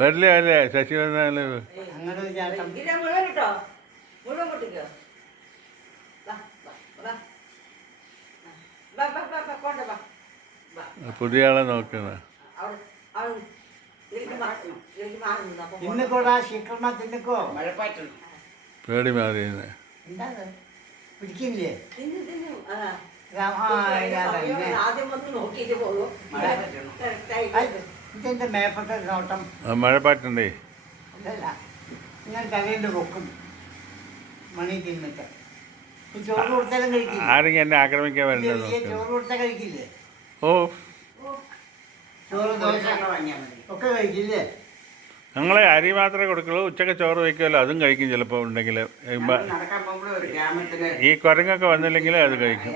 വരില്ലേ അല്ലേ ശശി വന്നാല് പുതിയ ആളെ നോക്കണ പേടി മാറി പിടിക്കില്ലേ ഇതിന്റെ മേപ്പെട്ട നോട്ടം മഴപ്പാറ്റുണ്ടേ അല്ലല്ല ഞാൻ തലേൻ്റെ പൊക്കും മണി തിന്നിട്ട് ചോറ് കൊടുത്താലും കഴിക്കില്ല. ആരെങ്കിലും എന്നെ ആക്രമിക്കാൻ വരണ്ട. ചോറ് കൊടുത്താൽ കഴിക്കില്ലേ? ഓ ചോറ് ദോശ ഒക്കെ കഴിക്കില്ലേ? ഞങ്ങളെ അരി മാത്രമേ കൊടുക്കുള്ളൂ. ഉച്ചക്ക് ചോറ് വയ്ക്കുമല്ലോ, അതും കഴിക്കും ചിലപ്പോൾ ഉണ്ടെങ്കിൽ. ഈ കുരങ്ങൊക്കെ വന്നില്ലെങ്കിൽ അത് കഴിക്കും.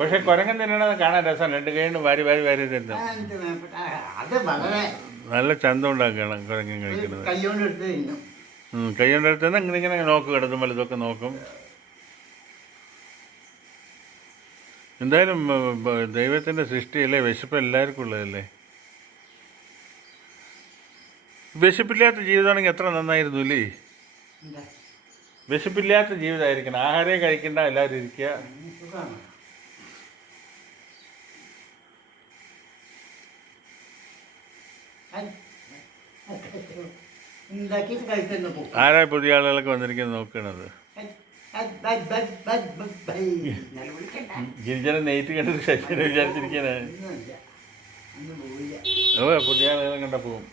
പക്ഷെ കുരങ്ങൻ തിന്നണത് കാണാൻ രസമാണ്. രണ്ട് കൈകൊണ്ട് വാരി വാരി വാരി തിന്നും. നല്ല ചന്തം ഉണ്ടാക്കണം കുരങ്ങൻ കഴിക്കുന്നത്. കൈ കൊണ്ട് എടുത്ത് ഇങ്ങനെ ഇങ്ങനെ നോക്കും, കിടത്തും വലുതൊക്കെ നോക്കും. എന്തായാലും ദൈവത്തിൻ്റെ സൃഷ്ടിയല്ലേ, വിശപ്പ് എല്ലാവർക്കും ഉള്ളതല്ലേ. വിശപ്പില്ലാത്ത ജീവിതമാണെങ്കിൽ എത്ര നന്നായിരുന്നു അല്ലേ. വിശപ്പില്ലാത്ത ജീവിതമായിരിക്കണം. ആഹാരമേ കഴിക്കണ്ട, എല്ലാവരും ഇരിക്കുക. ആരാ പുതിയ ആളുകളൊക്കെ വന്നിരിക്കുന്നത് നോക്കണത്? ഗിരിജനെ നെയ്റ്റ് കണ്ടിട്ട് ശശിനെ വിചാരിച്ചിരിക്കാനാ. ഓ പുതിയ ആളുകളെ കണ്ട പോവും.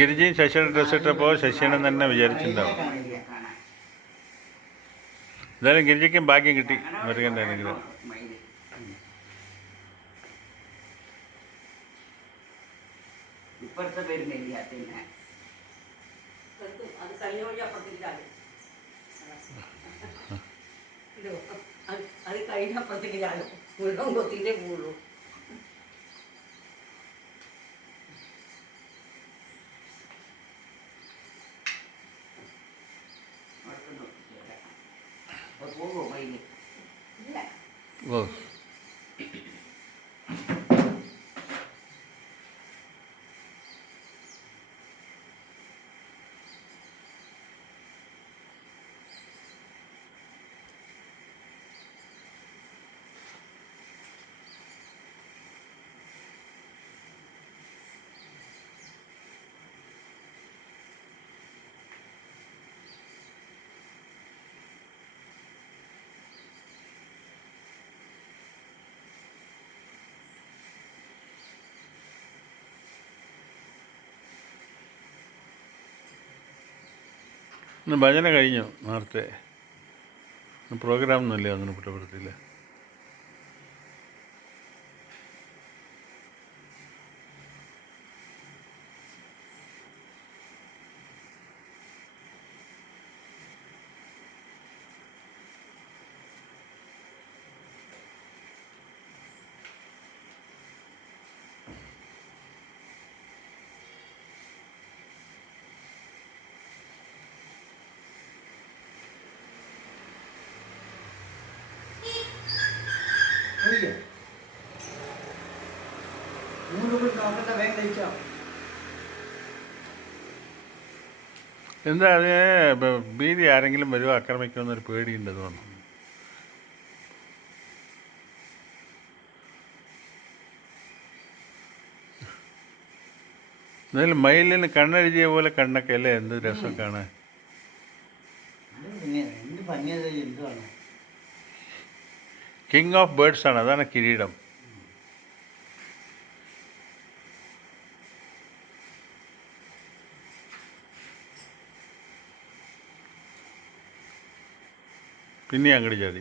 ഗിരിജയും ശശിയുടെ ഡ്രസ് ഇട്ടപ്പോൾ ശശിനെ തന്നെ വിചാരിച്ചിട്ടുണ്ടാവും. എന്തായാലും ഗിരിജയ്ക്കും ഭാഗ്യം കിട്ടി മുരുകൻ്റെ അനുഗ്രഹം. ഇപ്പോഴത്തെ പേര് നെയ്യാത്തിന് അത് കഴിഞ്ഞപ്പുറത്തേക്ക് ചാടും. മുഴുവൻ കൊത്തിൻ്റെ കൂടും. പോകുമോ വൈകി? ഇല്ല. ഓ ഇന്ന് ഭജന കഴിഞ്ഞു നേരത്തെ. പ്രോഗ്രാം ഒന്നുമില്ല, ഒന്നിനും പുട്ടപ്പെടുത്തില്ല. എന്താ അത് ഭീതി ആരെങ്കിലും വരുമോ ആക്രമിക്കുമെന്നൊരു പേടിയുണ്ട് തോന്നുന്നു. എന്തായാലും മയിലിന് കണ്ണെഴുതിയ പോലെ കണ്ണൊക്കെ അല്ലേ, എന്ത് രസം കാണാൻ. കിങ് ഓഫ് ബേർഡ്സ് ആണ്, അതാണ് കിരീടം. പിന്നെ അങ്ങോട്ട് ചാടി.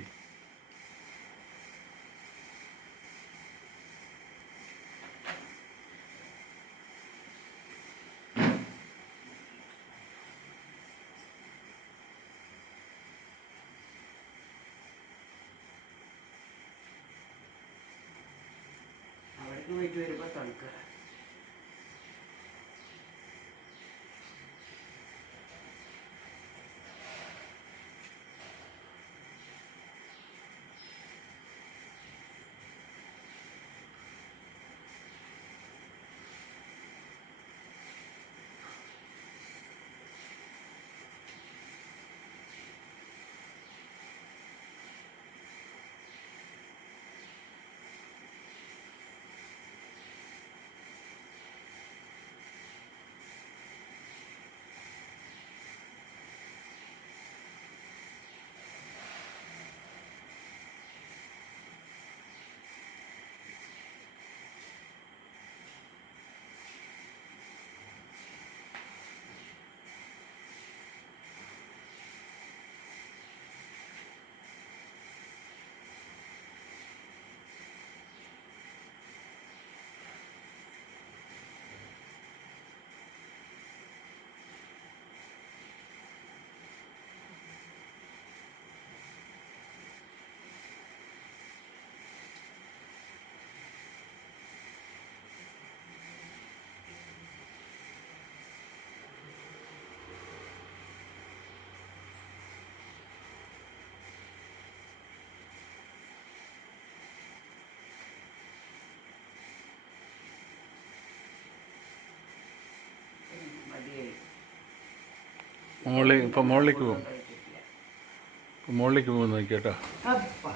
അവിടേക്ക് പോയിട്ട് വരുമ്പോൾ തണുക്കുക. ഇപ്പം മുകളിലേക്ക് പോകും. ഇപ്പം മുകളിലേക്ക് പോകും നോക്കിയേട്ടോ. അപ്പ